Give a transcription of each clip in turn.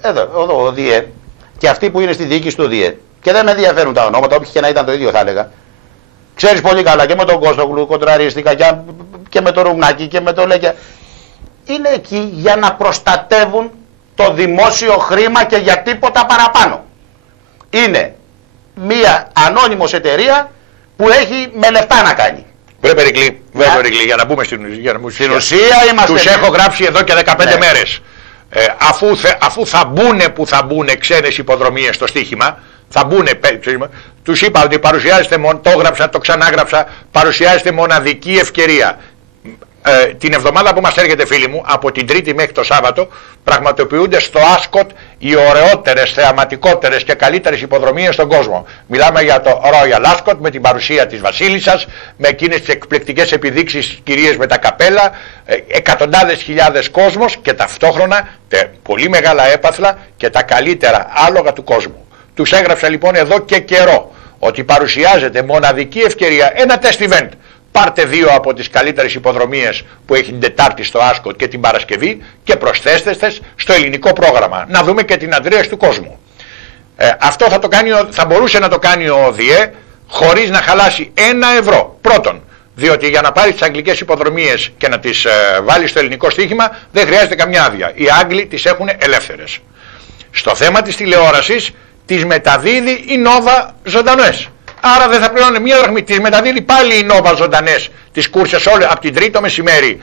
Εδώ ο ΔΙΕ και αυτοί που είναι στη διοίκηση του ΔΙΕ, και δεν με ενδιαφέρουν τα ονόματα, όποιοι και να ήταν το ίδιο θα έλεγα. Ξέρεις πολύ καλά και με τον Κώστογλου κοντραρίστηκα και με τον Ρουμνάκη και με τον Λέκια. Είναι εκεί για να προστατεύουν το δημόσιο χρήμα και για τίποτα παραπάνω. Είναι μία ανώνυμος εταιρεία που έχει με λεφτά να κάνει. Βρε Περικλή, για να μπούμε στην ουσία είμαστε. Τους έχω γράψει εδώ και 15 μέρες. Αφού θα μπουνε που θα μπουνε ξένες υποδρομίες στο στοίχημα, θα μπουνε, τους είπα ότι παρουσιάζεται, το έγραψα, το ξανάγραψα, παρουσιάζεται μοναδική ευκαιρία. Την εβδομάδα που μας έρχεται, φίλοι μου, από την Τρίτη μέχρι το Σάββατο, πραγματοποιούνται στο Άσκοτ οι ωραιότερες, θεαματικότερες και καλύτερες υποδρομίες στον κόσμο. Μιλάμε για το Royal Ascot με την παρουσία της Βασίλισσας, με εκείνες τις εκπληκτικές επιδείξεις κυρίες με τα καπέλα, εκατοντάδες χιλιάδες κόσμος και ταυτόχρονα πολύ μεγάλα έπαθλα και τα καλύτερα άλογα του κόσμου. Τους έγραψα λοιπόν εδώ και καιρό ότι παρουσιάζεται μοναδική ευκαιρία, ένα test event. Πάρτε δύο από τις καλύτερες υποδρομίες που έχει την Τετάρτη στο Άσκοτ και την Παρασκευή και προσθέστε στο ελληνικό πρόγραμμα. Να δούμε και την αντρέαση του κόσμου. Αυτό θα μπορούσε να το κάνει ο ΔΙΕ χωρίς να χαλάσει 1 ευρώ. Πρώτον, διότι για να πάρει τις αγγλικές υποδρομίες και να τις βάλει στο ελληνικό στοίχημα δεν χρειάζεται καμιά άδεια. Οι Άγγλοι τις έχουν ελεύθερες. Στο θέμα της τηλεόρασης τις μεταδίδει η Νόβα ζωντανές. Άρα δεν θα πληρώνει μία δραχμή. Τις μεταδίδει πάλι η Νόβα ζωντανές τις κούρσες όλες από την Τρίτη το μεσημέρι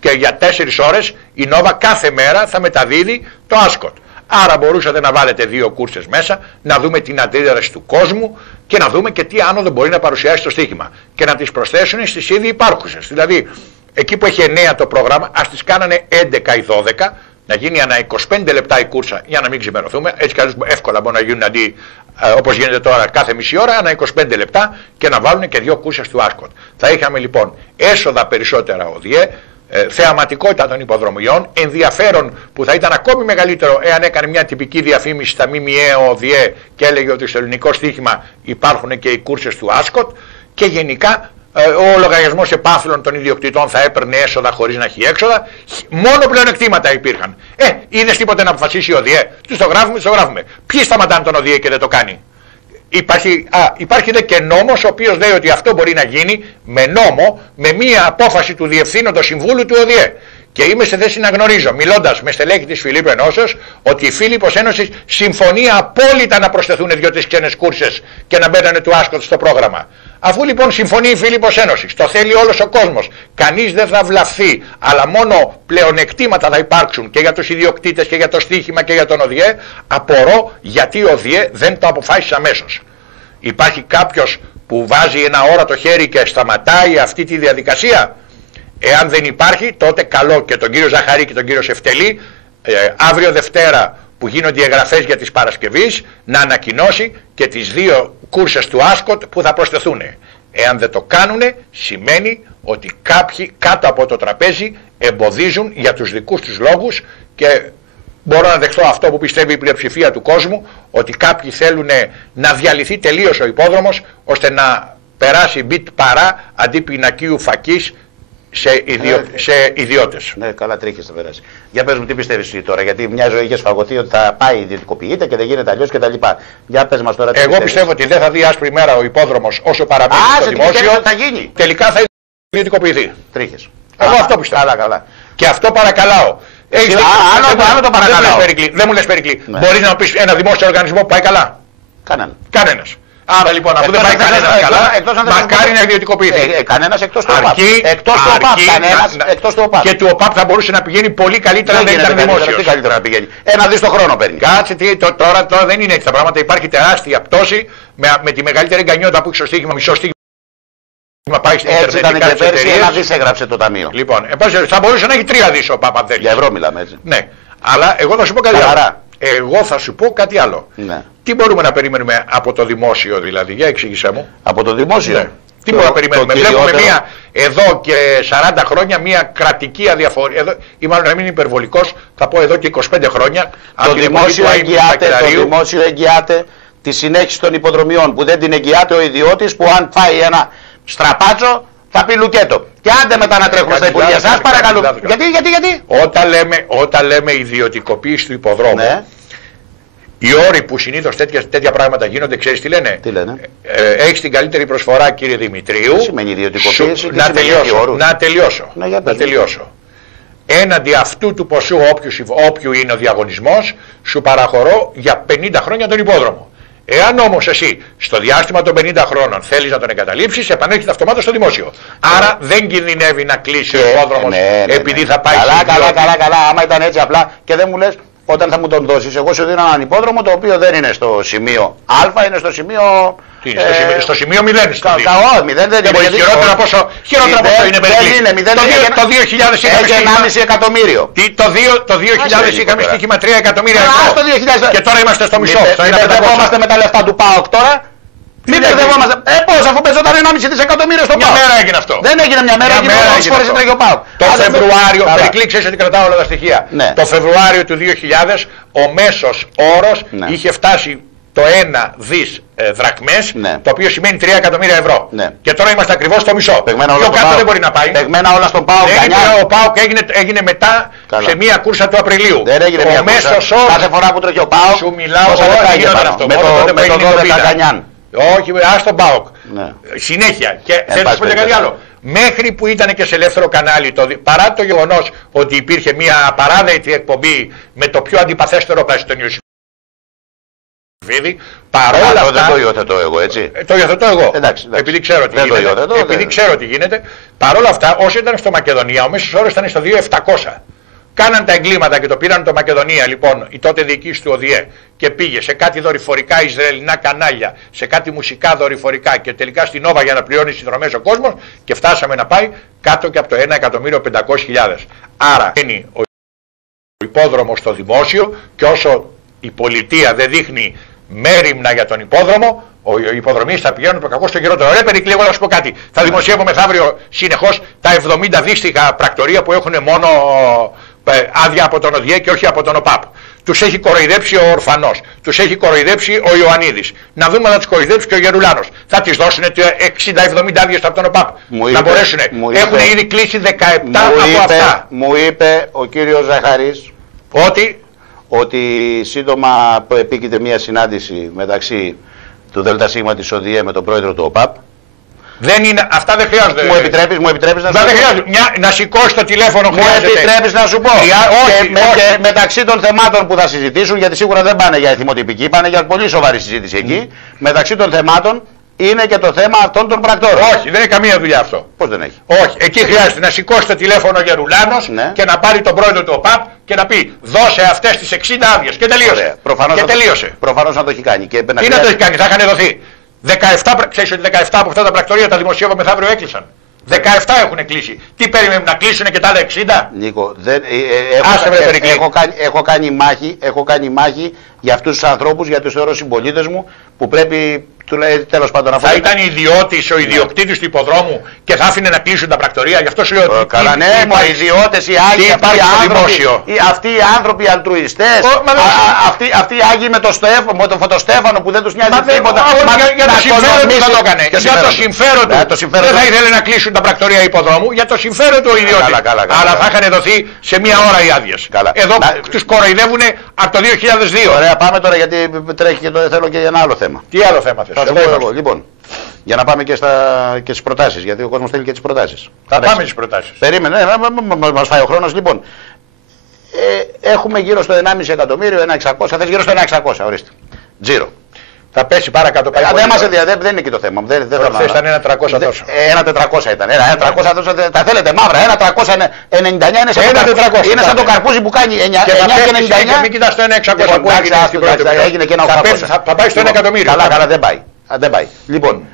και για 4 ώρες η Νόβα κάθε μέρα θα μεταδίδει το Άσκοτ. Άρα μπορούσατε να βάλετε 2 κούρσες μέσα, να δούμε την αντίδραση του κόσμου και να δούμε και τι άνοδο μπορεί να παρουσιάσει το στοίχημα. Και να τις προσθέσουν στις ήδη υπάρχουσες. Δηλαδή εκεί που έχει 9 το πρόγραμμα, ας τις κάνανε 11 ή 12. Να γίνει ανά 25 λεπτά η κούρσα για να μην ξημερωθούμε. Έτσι κι αλλιώς εύκολα μπορεί να γίνουν αντί όπως γίνεται τώρα κάθε μισή ώρα, ανά 25 λεπτά και να βάλουν και 2 κούρσες του Άσκοτ. Θα είχαμε λοιπόν έσοδα περισσότερα ο ΔΙΕ, θεαματικότητα των υποδρομιών, ενδιαφέρον που θα ήταν ακόμη μεγαλύτερο εάν έκανε μια τυπική διαφήμιση στα ΜΜΕ ο ΔΙΕ και έλεγε ότι στο ελληνικό στοίχημα υπάρχουν και οι κούρσες του Άσκοτ και γενικά. Ο λογαριασμός επάφλων των ιδιοκτητών θα έπαιρνε έσοδα χωρίς να έχει έξοδα. Μόνο πλεονεκτήματα υπήρχαν. Είναι τίποτε να αποφασίσει ο ΔΙΕ. Τους το γράφουμε. Ποιοι σταματάνε τον ΟΔΙΕ και δεν το κάνει. Υπάρχει και νόμος ο οποίος λέει ότι αυτό μπορεί να γίνει με νόμο, με μία απόφαση του Διευθύνοντος Συμβούλου του ΟΔΙΕ. Και είμαι σε θέση να γνωρίζω, μιλώντας με στελέχη της Φιλίππου Ενώσεως, ότι η Φίλιππος Ένωσης συμφωνεί απόλυτα να προσθεθούν 2-3 ξένες κούρσες και να μπαίνουν του Άσκοτ στο πρόγραμμα. Αφού λοιπόν συμφωνεί η Φίλιππος Ένωσης, το θέλει όλος ο κόσμος, κανείς δεν θα βλαφθεί, αλλά μόνο πλεονεκτήματα θα υπάρξουν και για τους ιδιοκτήτες και για το στοίχημα και για τον ΟΔΙΕ, απορώ γιατί ο ΟΔΙΕ δεν το αποφάσισε αμέσως. Υπάρχει κάποιος που βάζει ένα όρατο χέρι και σταματάει αυτή τη διαδικασία? Εάν δεν υπάρχει, τότε καλό και τον κύριο Ζαχαρή και τον κύριο Σεφτελή, αύριο Δευτέρα που γίνονται οι εγγραφές για τις Παρασκευής, να ανακοινώσει και τις 2 κούρσες του Άσκοτ που θα προσθεθούν. Εάν δεν το κάνουν, σημαίνει ότι κάποιοι κάτω από το τραπέζι εμποδίζουν για τους δικούς τους λόγους και μπορώ να δεχτώ αυτό που πιστεύει η πλειοψηφία του κόσμου, ότι κάποιοι θέλουν να διαλυθεί τελείως ο υπόδρομος ώστε να περάσει μπιτ παρά αντί πινακίου φακής σε ιδιώτες. Ναι, καλά τρίχες θα περάσει. Για πες μου τι πιστεύεις εσύ τώρα, γιατί μια ζωή είχε σφαγωθεί ότι θα πάει ιδιωτικοποιείται και δεν γίνεται αλλιώς κτλ. Για πες μας τώρα τι Εγώ πιστεύω ότι δεν θα δει άσπρη μέρα ο υπόδρομος όσο παραμένει στο δημόσιο. Θα γίνει. Τελικά θα ιδιωτικοποιηθεί. Τρίχες. Εγώ αυτό πιστεύω. Καλά. Και αυτό παρακαλάω. Άλλο το παρακαλάω. Δεν μου λες Περικλή. Μπορείς να μου πεις ένα δημόσιο οργανισμό που πάει καλά? Κανένας. Άρα λοιπόν, αφού δεν πάει κανένας καλά, μακάρι να ιδιωτικοποιηθεί. Κανένας εκτός του ΟΠΑΠ. Εκτός του ΟΠΑΠ. Και του ΟΠΑΠ θα μπορούσε να πηγαίνει πολύ καλύτερα αν δεν ήταν δημόσιος. Τι καλύτερα να πηγαίνει? 1 δις το χρόνο παίρνει. Κάτσε, τώρα δεν είναι έτσι τα πράγματα. Υπάρχει τεράστια πτώση με τη μεγαλύτερη γκανιότητα που έχει στο στοίχημα, μισό στοίχημα. Έτσι ήταν και πέρσι, 1 δις έγραψε το ταμείο. Λοιπόν, θα μπορούσε να έχει 3 δις ο ΟΠΑΠ αν θέλει. Για ευρώ μιλάμε έτσι. Ναι, αλλά εγώ θα σου πω κάτι άλλο. Εγώ θα σου πω κάτι άλλο. Ναι. Τι μπορούμε να περιμένουμε από το δημόσιο δηλαδή, για εξήγησέ μου. Από το δημόσιο. Ναι. Τι μπορούμε να περιμένουμε? Βλέπουμε εδώ και 40 χρόνια μια κρατική αδιαφορία. Ή μάλλον να μην είναι υπερβολικός, θα πω εδώ και 25 χρόνια. Το δημόσιο εγγυάται τη συνέχιση των υποδρομιών που δεν την εγγυάται ο ιδιώτης, που αν φάει ένα στραπάτσο Θα πει λουκέτο. Και άντε μετά να τρέχουμε στα Υπουργεία. Σας παρακαλώ. Γιατί. Όταν λέμε ιδιωτικοποίηση του υποδρόμου, ναι. Οι όροι που συνήθως τέτοια πράγματα γίνονται, ξέρεις τι λένε. Έχεις την καλύτερη προσφορά, κύριε Δημητρίου. Τι σημαίνει ιδιωτικοποίηση? Να τελειώσω. Έναντι αυτού του ποσού, όποιου είναι ο διαγωνισμός, σου παραχωρώ για 50 χρόνια τον υπόδρομο. Εάν όμως εσύ στο διάστημα των 50 χρόνων θέλεις να τον εγκαταλείψεις, επανέρχεται αυτομάτως στο δημόσιο. Άρα δεν κινδυνεύει να κλείσει ο υπόδρομος επειδή θα πάει καλά. Άμα ήταν έτσι απλά και δεν μου λες όταν θα μου τον δώσεις, εγώ σου δίνω έναν υπόδρομο το οποίο δεν είναι στο σημείο Α, είναι στο σημείο. Στο σημείο 0. Δεν μπορεί. Χειρότερα πόσο είναι περίπου. Το 2000 έχει 1,5 εκατομμύριο. Το 2000 είχαμε στοίχημα 3 εκατομμύρια ευρώ. Και τώρα είμαστε στο μισό. Μπερδευόμαστε με τα λεφτά του ΠΑΟΚ τώρα. Μην μπερδευόμαστε. Πώς, αφού παίζονταν 1,5 δισεκατομμύριο στο ΠΑΟΚ. Μια μέρα έγινε αυτό. Δεν έγινε μια μέρα, έγινε όσες φορές έτρεχε ο ΠΑΟΚ. Το Φεβρουάριο, Περικλή, ξέρεις ότι κρατάω όλα τα στοιχεία. Το Φεβρουάριο του 2000 ο μέσος όρος είχε φτάσει το 1 δις δραχμές, το οποίο σημαίνει 3 εκατομμύρια ευρώ. Και τώρα είμαστε ακριβώς στο μισό. Πιο κάτω δεν μπορεί να πάει. Πεγμένα όλα στον ΠΑΟΚ. Ο ΠΑΟΚ έγινε μετά σε μία κούρσα του Απριλίου. Δεν έγινε ο μέσος όρος. Κάθε φορά που τρέχει ο ΠΑΟΚ, σου μιλάω αυτό. Με το 12 Κανιάν. Όχι, ας τον ΠΑΟΚ. Συνέχεια. Και θέλω να σου πω και κάτι άλλο. Μέχρι που ήταν και σε ελεύθερο κανάλι, παρά το γεγονός ότι υπήρχε μια απαράδεκτη εκπομπή με το πιο αντιπαθέστερο πράσινο παρόλα αυτά. Δεν το υιοθετώ εγώ, έτσι. Το υιοθετώ εγώ. Εντάξει. Επειδή ξέρω τι γίνεται. Παρόλα αυτά, όσο ήταν στο Μακεδονία, ο μέσος όρος ήταν στο 2.700. Κάναν τα εγκλήματα και το πήραν το Μακεδονία, λοιπόν, η τότε διοίκηση του ΟΔΙΕ, και πήγε σε κάτι δορυφορικά Ισραηλινά κανάλια, σε κάτι μουσικά δορυφορικά και τελικά στην Νόβα για να πληρώνει συνδρομές ο κόσμος και φτάσαμε να πάει κάτω και από το 1.500.000. Άρα είναι ο υπόδρομος στο δημόσιο και όσο η πολιτεία δεν δείχνει μέριμνα για τον υπόδρομο, οι υποδρομίες θα πηγαίνουν το κακό στο χειρότερο. Ρε Περικλή, εγώ να σου πω κάτι. Θα δημοσιεύω μεθαύριο συνεχώς τα 70 δύστιχα πρακτορία που έχουν μόνο άδεια από τον ΟΔΙΕ και όχι από τον ΟΠΑΠ. Τους έχει κοροϊδέψει ο Ορφανός, τους έχει κοροϊδέψει ο Ιωαννίδης. Να δούμε να τους κοροϊδέψει και ο Γερουλάνος. Θα τις δώσουν 60-70 άδειες από τον ΟΠΑΠ. Να μπορέσουν. Έχουν ήδη κλείσει 17 από αυτά. Μου είπε ο κύριος Ζαχαρής ότι σύντομα επίκειται μια συνάντηση μεταξύ του ΔΣ της ΟΔΙΕ με τον πρόεδρο του ΟΠΑΠ. Δεν είναι, αυτά δεν χρειάζονται. Μου επιτρέπεις να σου πω. Να σηκώσει το τηλέφωνο χρειάζεται. Μου επιτρέπεις να σου πω. Και μεταξύ των θεμάτων που θα συζητήσουν, γιατί σίγουρα δεν πάνε για εθιμοτυπική, πάνε για πολύ σοβαρή συζήτηση εκεί. Μεταξύ των θεμάτων είναι και το θέμα αυτών των πρακτόρων. Όχι, δεν έχει καμία δουλειά αυτό. Πώς δεν έχει? Όχι, εκεί χρειάζεται να σηκώσει το τηλέφωνο ο Γερουλάνος και να πάρει τον πρόεδρο του ΟΠΑΠ και να πει δώσε αυτές τις 60 άδειες και τελείωσε. Προφανώς να το έχει κάνει. Τι να το έχει κάνει, θα είχαν δοθεί. 17, ξέρεις ότι 17 από αυτά τα πρακτορία τα δημοσίευα μεθαύριο έκλεισαν. 17 έχουν κλείσει. Τι περιμένουν να κλείσουν και τα άλλα 60? Νίκο, έχω κάνει μάχη για αυτούς τους ανθρώπους, για τους θεωρώ συμπολίτες μου που πρέπει τέλος πάντων να θα ήταν ιδιώτης ο ιδιοκτήτης του υποδρόμου και θα άφηνε να κλείσουν τα πρακτορία. Γι' αυτό σου λέω. Καλά, ναι, οι ιδιώτες, οι Άγιοι, αυτοί οι άνθρωποι οι αλτρουιστές, αυτοί οι Άγιοι με το φωτοστέφανο που δεν τους νοιάζει τίποτα. Για το συμφέρον του θα το έκανε. Για το συμφέρον του. Δεν θα ήθελε να κλείσουν τα πρακτορία υποδρόμου για το συμφέρον του ιδιώτη. Αλλά θα είχαν δοθεί σε μία ώρα οι άδειες. Εδώ τους κοροϊδεύουν από το 2002. Ωραία, πάμε τώρα γιατί τρέχει και θέλω και ένα άλλο θέμα. Τι άλλο θέμα θες? Λοιπόν, για να πάμε και στις προτάσεις, γιατί ο κόσμος θέλει και τις προτάσεις. Θα πάμε στις προτάσεις. Περίμενε, μας φάει ο χρόνος. Λοιπόν, έχουμε γύρω στο 1,5 εκατομμύριο, 1.600, θες γύρω στο 1.600, ορίστε. Τζίρο. Θα πέσει παρακάτω. Δεν είναι και το θέμα. Χθες ήταν 1.300 τόσο. 1.400 ήταν. 1.300 τόσο. Τα θέλετε μαύρα. 1.399 είναι σαν το καρπούζι που κάνει 9,99. Μην κοιτάς το 1.600 που έγινε στην πρώτη. Έγινε και ένα 800. Θα πάει στο 1 εκατομμύριο. Καλά, δεν πάει. Λοιπόν,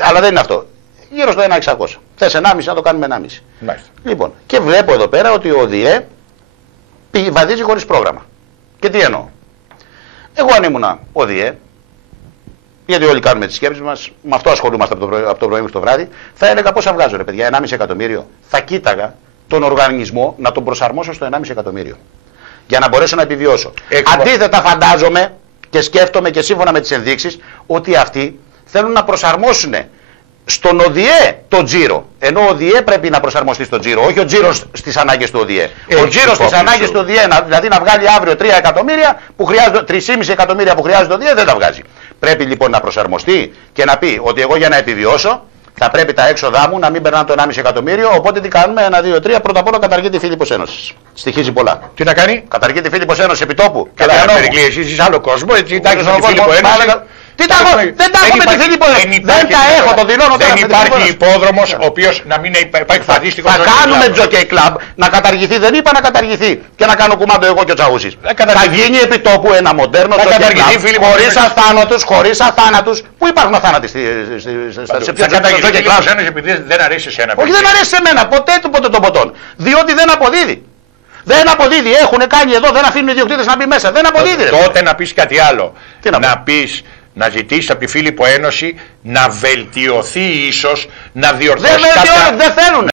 αλλά δεν είναι αυτό. Γύρω στο 1.600. Θες 1,5 να το κάνουμε 1,5. Λοιπόν, και βλέπω εδώ πέρα ότι ο ΟΔΙΕ βαδίζει χωρίς πρόγραμμα. Και τι εννοώ? Εγώ αν ήμουνα ΟΔΙΕ, γιατί όλοι κάνουμε τις σκέψεις μας, με αυτό ασχολούμαστε από το πρωί μέχρι το βράδυ, θα έλεγα πόσα βγάζω ρε παιδιά, 1,5 εκατομμύριο. Θα κοίταγα τον οργανισμό να τον προσαρμόσω στο 1,5 εκατομμύριο. Για να μπορέσω να επιβιώσω. Αντίθετα φαντάζομαι και σκέφτομαι και σύμφωνα με τις ενδείξεις ότι αυτοί θέλουν να προσαρμόσουν στον ΟΔΙΕ το τζίρο. Ενώ ο ΟΔΙΕ πρέπει να προσαρμοστεί στο τζίρο, όχι ο τζίρος στις ανάγκες του ΟΔΙΕ. Ο τζίρος στις ανάγκες του ΟΔΙΕ, δηλαδή να βγάλει αύριο 3 εκατομμύρια που χρειάζονται, 3,5 εκατομμύρια που χρειάζεται ο ΟΔΙΕ, δεν τα βγάζει. Πρέπει λοιπόν να προσαρμοστεί και να πει ότι εγώ για να επιβιώσω θα πρέπει τα έξοδά μου να μην περνάνε το 1,5 εκατομμύριο. Οπότε τι κάνουμε, 1, 2, 3. Πρώτα απ' όλα καταργεί τη Φίλιππος Ένωση. Στοιχίζει πολλά. Τι να κάνει, καταργεί τη Φίλιππος Ένωση επιτόπου. Καλά, Περικλή, εσύ είσαι άλλο κόσμο, έτσι τα έχεις με τη Φίλιππο Ένωση. Τι τα έχω, δεν τα έχω με τη Φίλιππο Ένωση. Δεν τα έχω, το δηλώνω τώρα. Δεν υπάρχει υπόδρομος ο οποίος να μην υπάρχει φαντίστικος. Θα κάνουμε Jockey Club να καταργηθεί, δεν είπα να καταργηθεί και να κάνω κουμάντο εγώ και ο Τσαούσης. Θα γίνει επιτόπου ένα μοντέρνο Jockey Club χωρίς αθάνατους. Πού υπάρχουν αθάνατοι σε ποιο Jockey Club? Επειδή δεν αρέσει σε ένα. Όχι, δεν αρέσει σε μένα, ποτέ των ποτών. Διότι δεν αποδίδει. Δεν αποδίδει, έχουν κάνει εδώ, δεν αφήνουν οι ιδιοκτήτες να μπει μέσα. Δεν αποδίδει. Τότε να πεις κάτι άλλο. Να πεις, να ζητήσεις από τη Φίλιππο Ένωση να βελτιωθεί ίσως, να διορθώσει κάποια... Δεν θέλουν.